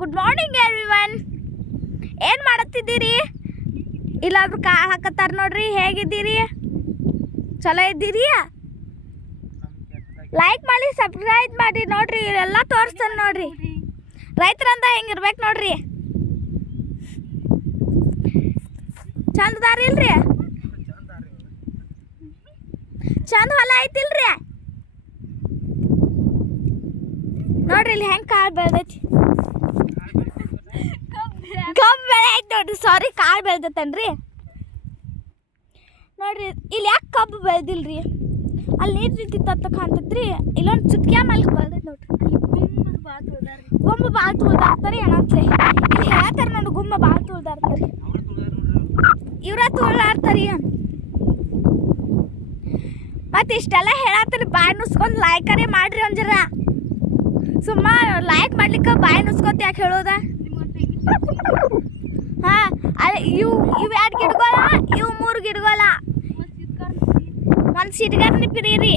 Good morning everyone ಏನು ಮಾಡತ್ತಿದ್ದೀರಿ? ಇಲ್ಲೊಬ್ರು ಕಾಳು ಹಾಕತ್ತಾರ ನೋಡ್ರಿ, ಹೇಗಿದ್ದೀರಿ? ಚಲೋ ಇದ್ದೀರಿ ಲೈಕ್ ಮಾಡಿ ಸಬ್ಸ್ಕ್ರೈಬ್ ಮಾಡಿ ನೋಡ್ರಿ ಎಲ್ಲ ತೋರಿಸ್ತಾನೆ ನೋಡ್ರಿ. ರೈತರಂದ ಹೆಂಗಿರ್ಬೇಕು ನೋಡ್ರಿ? ಚಂದ ಅದಾರ ಇಲ್ರಿ? ಚಂದ ಹೊಲ ಐತಿಲ್ರಿ? ನೋಡ್ರಿ, ಇಲ್ಲಿ ಹೆಂಗ್ ಕಾಳು ಬೆಳ್ದೈತಿ. ನೋಡ್ರಿ ಸಾರಿ ಕಾಳು ಬೆಳ್ದೈತನ್ರಿ. ನೋಡ್ರಿ, ಇಲ್ಲಿ ಯಾಕೆ ಕಬ್ಬು ಬೆಳೆದಿಲ್ರಿ? ಅಲ್ಲಿ ನೀರು ರೀತಿ ಅಂತ ಕಾಣ್ತೈತ್ರಿ? ಇಲ್ಲೊಂದು ಚುಟ್ಕ್ಯಾ ಮಲ್ಕ ಬೆಳ್ದೈತಿ ನೋಡ್ರಿ. ಗುಮ್ಮ ಭಾಳ ತೋಳ್ದಾರ್ತಾರೆ ಏನಂತ್ಲೆ. ಇಲ್ಲಿ ಹೇಳ್ತಾರ ನಾನು ಗುಮ್ಮ ಭಾಳ ತುಳ್ದಾರ್ತಾರಿ ಇವ್ರ ತೋಳ್ದಾರ್ತಾರಿ ಮತ್ತೆ ಇಷ್ಟೆಲ್ಲ ಹೇಳತ್ತೀರಿ ಬಾಯಿ ನುಸ್ಕೊಂಡು ಲೈಕರೇ ಮಾಡ್ರಿ ಒಂಜರ ಸುಮ್ಮ ಲೈಕ್ ಮಾಡ್ಲಿಕ್ಕೆ ಬಾಯಿ ನುಸ್ಕೊತ ಯಾಕೆ ಹೇಳೋದ? ಇವು ಇವು ಎರಡು ಗಿಡಗಳ ಇವು ಮೂರು ಗಿಡಗಳ. ಒಂದು ಸಿಟ್ಗಾರ ಪಿರೀರಿ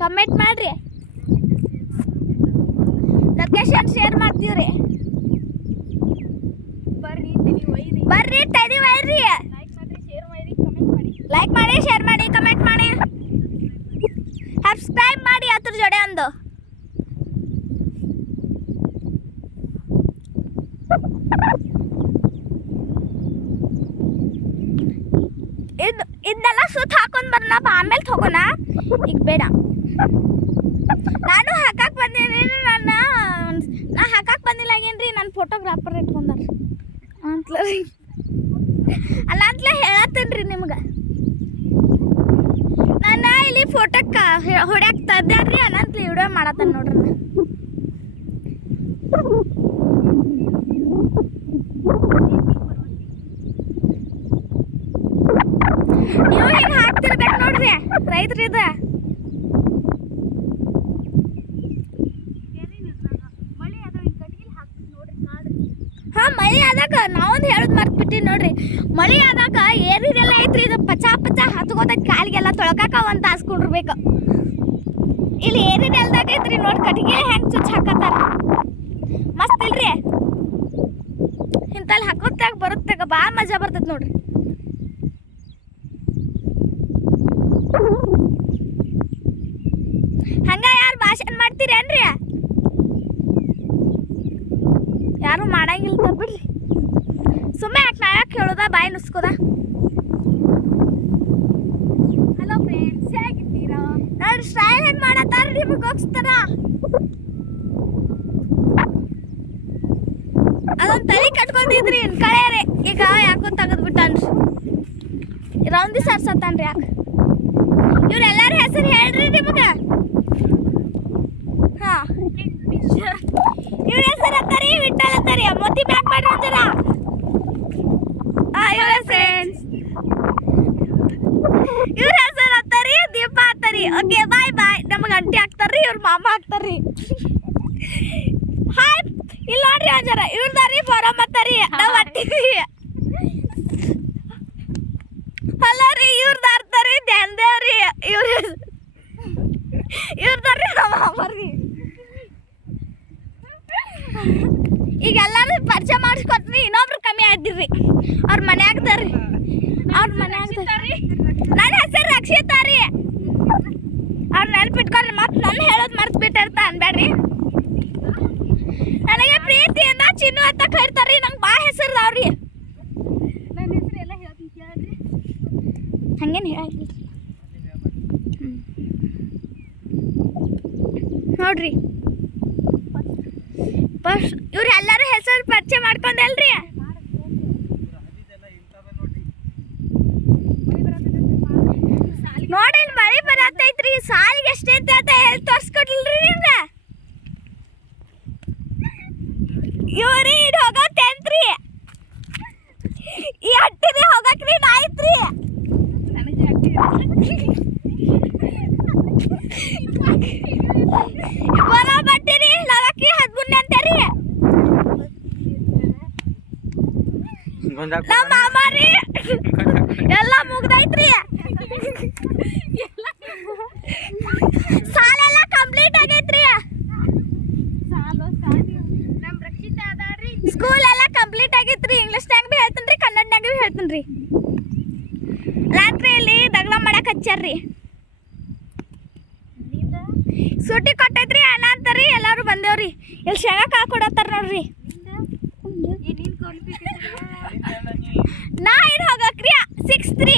ಕಮೆಂಟ್ ಮಾಡಿರಿ. ಲೊಕೇಶನ್ ಶೇರ್ ಮಾಡ್ತೀವ್ರಿ. ಬರ್ರಿ ತಡಿ ಬರ್ರಿ ಲೈಕ್ ಮಾಡಿ. ಶೇರ್ ಮಾಡಿ ಕಮೆಂಟ್ ಮಾಡಿ ಸಬ್ಸ್ಕ್ರೈಬ್ ಮಾಡಿ ಅದ್ರ ಜೊತೆ ಒಂದು ಇದು ಇದನ್ನೆಲ್ಲ ಸುತ್ತ ಹಾಕೊಂಡ್ ಬರ್ನಪ್ಪ, ಆಮೇಲೆ ತಗೋಣ ಈಗ ಬೇಡ. ನಾನು ಹಾಕಕ್ಕೆ ಬಂದೀನಿ ನನ್ನ, ನಾ ಹಾಕಕ್ಕೆ ಬಂದಿಲ್ಲ ಏನ್ರಿ ನನ್ನ ಫೋಟೋಗ್ರಾಫರ್ ಇಟ್ಕೊಂಡಾರ. ಅಂತಲ. ಅಲ್ಲ, ಅಂತಲೇ ಹೇಳತ್ತೇನ್ರಿ ನಿಮ್ಗೆ. ನಾನು ಇಲ್ಲಿ ಫೋಟೋಕ್ಕೆ ಹೊಡ್ಯಾಕ್ ತದ್ದಾರ್ರಿ ಅನಂತ್ಲಿ ವಿಡಿಯೋ ಮಾಡತ್ತಾನ ನೋಡ್ರಿ ನಾ. ನೀವು ಹಿಂಗೆ ಹಾಕ್ತಿರ್ಬೇಕು ನೋಡ್ರಿ ರೈತರಿದ ಹಾ, ಮಳಿ ಆದಾಗ ನಾವೊಂದು ಹೇಳದ್ ಮರ್ತ್ಬಿಟ್ಟಿ ನೋಡ್ರಿ. ಮಳಿ ಆದಾಗ ಏರಿದೆಲ್ಲ ಐತ್ರಿ, ಇದು ಪಚಾ ಪಚಾ ಹತ್ಕೋತ ಕಾಲಿಗೆಲ್ಲ ತೊಳ್ಕಾಕ ಒಂದು ತಾಸು ಕುಂಡ್ರಬೇಕು. ಇಲ್ಲಿ ಏರಿದೆಲ್ದಾಗ ಐತ್ರಿ ನೋಡಿ, ಕಟ್ಟಿಗೆ ಹೆಂಗ್ ಚುಚ್ಚ ಹಾಕತ್ತಾರ. ಮಸ್ತ್ ಇಲ್ರಿ? ಇಂತಲ್ಲಿ ಹಾಕೋತ್ತಾಗ ಬರುತ್ತಾಗ ಭಾಳ ಮಜಾ ಬರ್ತೈತೆ ನೋಡ್ರಿ ಹಂಗ ಯಾರು ಮಾಡ್ತೀರೇನ್ರಿ ಯಾರು ಮಾಡಂಗಿಲ್ಲ ಬಿಡ್ರಿ. ಸುಮ್ಮನೆ ಯಾಕೆ ನಾ ಯಾಕೆ ಹೇಳೋದ? ಬಾಯಿ ನುಸ್ಕೋದ? ಹಲೋ ಫ್ರೆಂಡ್ಸ್ ಹೇಗಿದ್ದೀರಾ? ನೋಡಿ ಸ್ಟೈಲ್ ಹೆಂಗ್ ಮಾಡತ್ತಾರ ನಿಮಗೆ ಹೋಗಿಸ್ತಾರ ಅದೊಂದು ತಲೆ ಕಟ್ಕೊಂಡಿದ್ರಿ ಕಳೆಯರೆ ಈಗ ಯಾಕೋ ತೆಗೆದ್ಬಿಟ್ಟನ್ರಿ ರೌಂದಿ ಸರ್ಸತ್ತಾನ್ರಿ ಯಾಕೆ? ಇವ್ರೆಲ್ಲರ ಹೆಸರು ಹೇಳ್ರಿ ನಿಮಗೆ? ಇವ್ರ ಹೆಸರು ಅತ್ತಾರಿ ವಿಠಲ್ ಅತ್ತಾರಿ ಮೋತಿ ಬ್ಯಾಕ್ ಮಾಡ್ರಿ ಅಂತಾರ ಇವ್ರ ಫ್ರೆಂಡ್ಸ್ ಇವ್ರ ಹೆಸರು ಅತ್ತಾರಿ ದೀಪ ಅತ್ತಾರಿ ಓಕೆ ಬಾಯ್ ಬಾಯ್ ನಮಗೆ ಅಂಟಿ ಹಾಕ್ತಾರ್ರಿ, ಇವ್ರ ಮಾಮ ಹಾಕ್ತಾರ್ರಿ. ಹಾಯ್ ಇಲ್ಲ ನೋಡ್ರಿ ಒಂಜರ ಇವ್ರದಾರಿ ಫಾರಮ್ ಅತ್ತಾರಿ ನಾವು ಅಟ್ಟಿವಿ ಅಲ್ಲ ರೀ ಇವ್ರದ್ದು ಅರ್ತಾರಿ ರೀ? ಇವ್ರ ಇವ್ರದಾರಿ ನಮ್ಮ ಮಾಮರಿ ಈಗ ಎಲ್ಲಾರು ಪರಿಚಯ ಮಾಡಿಸ್ಕೊತ್ರಿ ಇನ್ನೊಬ್ರು ಕಮ್ಮಿ ಆಗಿರ್ರಿ ಮನ್ಯಾಗ ತರ್ರಿ ಅವ್ರ ಮನ್ಯಾಗ ನನ್ನ ಹೆಸರು ರಕ್ಷಿತಾ ರೀ. ಅವ್ರ ನೆನ್ಪಿಟ್ಕೊಂಡು ಮತ್ತೆ ನನ್ನ ಹೇಳೋದು ಮರ್ತು ಬಿಟ್ಟಿರ್ತ ಅನ್ಬೇಡ್ರಿ ನನಗೆ ಪ್ರೀತಿಯಿಂದ ಚಿನ್ನು ಅಂತ ಕರಿತಾರ್ರಿ ನಂಗೆ ಬಾ ಹೆಸರು ಅವ್ರಿ ನನ್ನ ಹೆಸರು ಎಲ್ಲ ಹೇಳ್ತೀನಿ ಕೇಳ್ರಿ. ಹಂಗೇನು ಹೇಳಿ ನೋಡ್ರಿ. ಫಸ್ಟ್ ಇವ್ರು ಎಲ್ಲರೂ ಹೆಸರು ಪರಿಚಯ ಮಾಡ್ಕೊಂಡಲ್ರಿ ನೋಡಿ ಇಲ್ಲಿ ಬರತೈತ್ರಿ ಸಾಲಿಗೆ ಎಷ್ಟೈತೆ ಅಂತ ಹೇಳಿ ತೋರ್ಸ್ಕೊಡ್ಲಿಲ್ರಿ ನಿಮ್ಗೆ ಇವ್ರಿ ಇದು ಹೋಗೋ ಟೆಂತ್ರಿ ಈ ಹಟ್ಟಿರಿ ಹೋಗಕ್ರಿ ನಾಯ್ತ್ರಿ ಬರ ಬಟ್ಟಿರಿ ಲವಕ್ಕಿ ಹದ್ಮುನ್ನೆ ಅಂತಾರಿ ನಮ್ಮ ಮಾಮಾರಿ ಎಲ್ಲ ಮುಗ್ದೈತ್ರಿ ಭೀ ಹೇಳ್ತೀನಿ ರೀ ರಾತ್ರಿಯಲ್ಲಿ ದಗ್ಲ ಮಾಡಕ್ ಹಚ್ಚಾರ್ರಿ. ಸೂಟಿ ಕೊಟ್ಟೈತ್ರಿ ಅಣ್ಣ ಅಂತಾರಿ ಎಲ್ಲಾರು ಬಂದೇವ್ರಿ. ಇಲ್ಲಿ ಶೇಂಗಾ ಕಾಳು ಕೊಡತ್ತಾರ ನೋಡ್ರಿ. ನಾ ಏನು ಹೋಗಕ್ರಿ ಸಿಕ್ಸ್ ತ್ರೀ